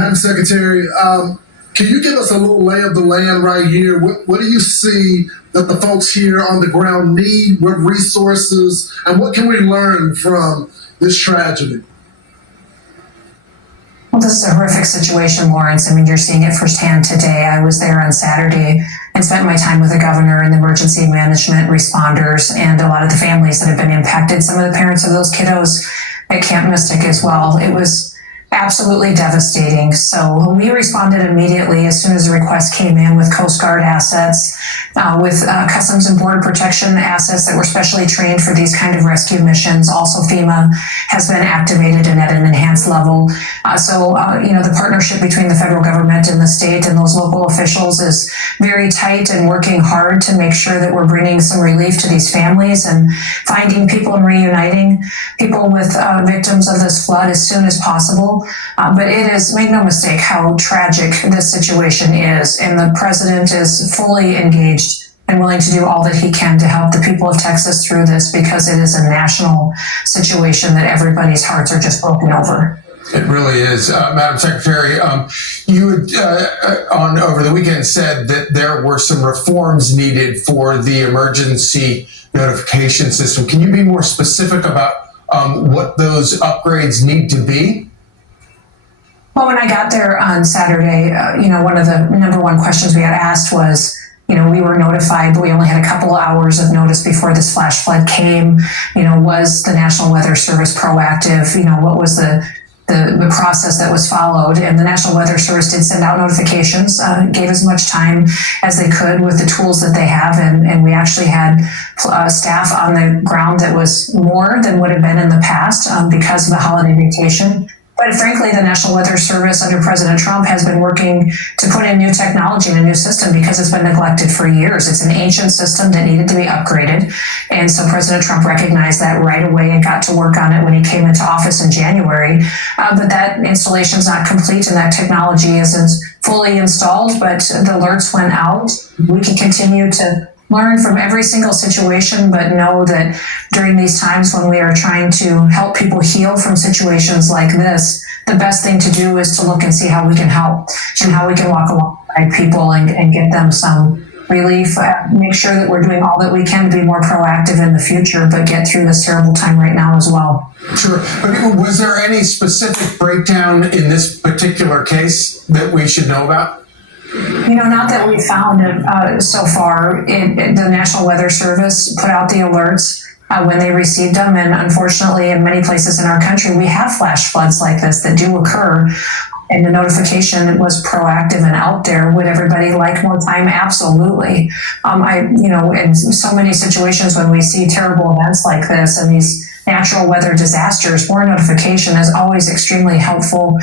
Madam Secretary, can you give us a little lay of the land right here? What do you see that the folks here on the ground need? What resources, and what can we learn from this tragedy? Well, this is a horrific situation, Lawrence. I mean, you're seeing it firsthand today. I was there on Saturday and spent my time with the governor and the emergency management responders and a lot of the families that have been impacted. Some of the parents of those kiddos at Camp Mystic as well. It was absolutely devastating. So we responded immediately as soon as the request came in with Coast Guard assets, with Customs and Border Protection assets that were specially trained for these kind of rescue missions. Also, FEMA has been activated and at an enhanced level. The partnership between the federal government and the state and those local officials is very tight and working hard to make sure that we're bringing some relief to these families and finding people and reuniting people with victims of this flood as soon as possible. But it is, make no mistake, how tragic this situation is. And the president is fully engaged and willing to do all that he can to help the people of Texas through this, because it is a national situation that everybody's hearts are just broken over. It really is. Madam Secretary, you had over the weekend said that there were some reforms needed for the emergency notification system. Can you be more specific about what those upgrades need to be? Well, when I got there on Saturday, one of the number one questions we had asked was, we were notified, but we only had a couple of hours of notice before this flash flood came. Was the National Weather Service proactive? What was the process that was followed? And the National Weather Service did send out notifications, gave as much time as they could with the tools that they have. And we actually had staff on the ground that was more than would have been in the past because of the holiday vacation. But frankly, the National Weather Service under President Trump has been working to put in new technology and a new system because it's been neglected for years. It's an ancient system that needed to be upgraded. And so President Trump recognized that right away and got to work on it when he came into office in January. But that installation is not complete and that technology isn't fully installed, but the alerts went out. We can continue to learn from every single situation, but know that during these times when we are trying to help people heal from situations like this, the best thing to do is to look and see how we can help and how we can walk alongside people and get them some relief, make sure that we're doing all that we can to be more proactive in the future, but get through this terrible time right now as well. Sure. But was there any specific breakdown in this particular case that we should know about? Not that we found it so far. The National Weather Service put out the alerts when they received them, and unfortunately, in many places in our country, we have flash floods like this that do occur. And the notification was proactive and out there. Would everybody like more time? Absolutely. In so many situations when we see terrible events like this and these natural weather disasters, more notification is always extremely helpful.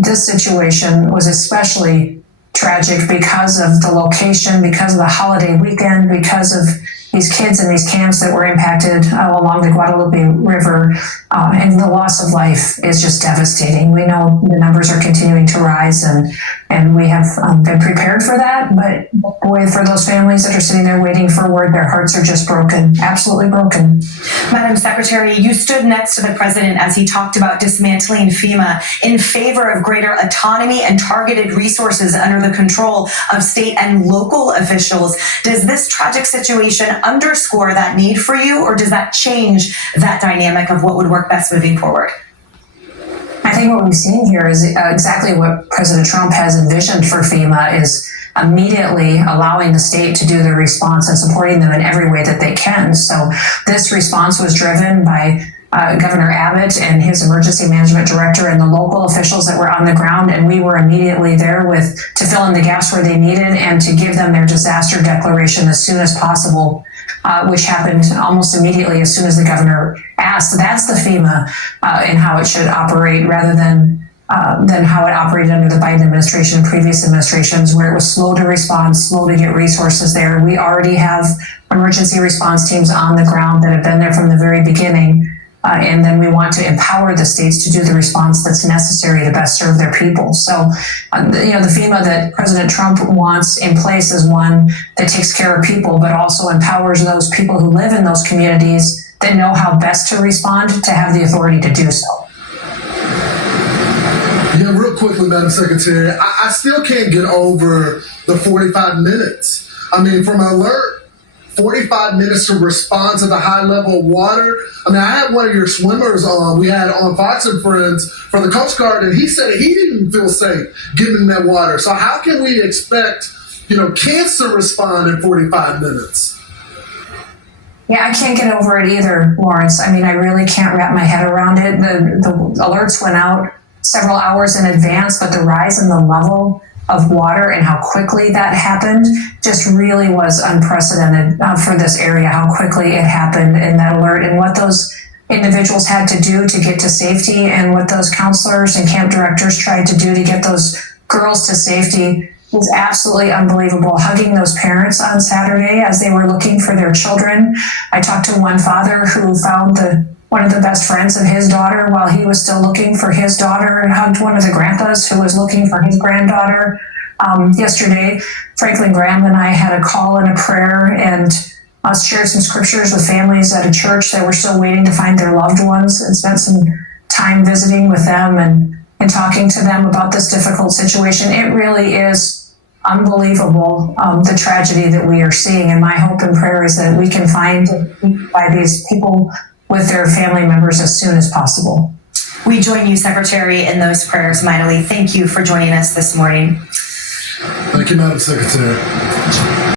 This situation was especially tragic because of the location, because of the holiday weekend, because of these kids in these camps that were impacted along the Guadalupe River, and the loss of life is just devastating. We know the numbers are continuing to rise, and we have been prepared for that, but boy, for those families that are sitting there waiting for word, their hearts are just broken, absolutely broken. Madam Secretary, you stood next to the president as he talked about dismantling FEMA in favor of greater autonomy and targeted resources under the control of state and local officials. Does this tragic situation underscore that need for you, or does that change that dynamic of what would work best moving forward? I think what we've seen here is exactly what President Trump has envisioned for FEMA, is immediately allowing the state to do the response and supporting them in every way that they can. So this response was driven by Governor Abbott and his emergency management director and the local officials that were on the ground, and we were immediately there to fill in the gaps where they needed and to give them their disaster declaration as soon as possible, which happened almost immediately as soon as the governor asked. That's the FEMA and how it should operate, rather than how it operated under the Biden administration and previous administrations, where it was slow to respond, slow to get resources there. We already have emergency response teams on the ground that have been there from the very beginning. And then we want to empower the states to do the response that's necessary to best serve their people. So, the FEMA that President Trump wants in place is one that takes care of people, but also empowers those people who live in those communities that know how best to respond to have the authority to do so. Yeah, real quickly, Madam Secretary, I still can't get over the 45 minutes. I mean, from alert, 45 minutes to respond to the high level of water. I mean, I had one of your swimmers on, we had on Fox and Friends for the Coast Guard, and he said he didn't feel safe getting in that water. So how can we expect, kids to respond in 45 minutes? Yeah, I can't get over it either, Lawrence. I mean, I really can't wrap my head around it. The alerts went out several hours in advance, but the rise in the level of water and how quickly that happened just really was unprecedented for this area, how quickly it happened in that alert and what those individuals had to do to get to safety and what those counselors and camp directors tried to do to get those girls to safety was absolutely unbelievable. Hugging those parents on Saturday as they were looking for their children. I talked to one father who found one of the best friends of his daughter while he was still looking for his daughter, and hugged one of the grandpas who was looking for his granddaughter. Yesterday, Franklin Graham and I had a call and a prayer and shared some scriptures with families at a church that were still waiting to find their loved ones, and spent some time visiting with them and talking to them about this difficult situation. It really is unbelievable, the tragedy that we are seeing. And my hope and prayer is that we can find by these people with their family members as soon as possible. We join you, Secretary, in those prayers mightily. Thank you for joining us this morning. Thank you, Madam Secretary.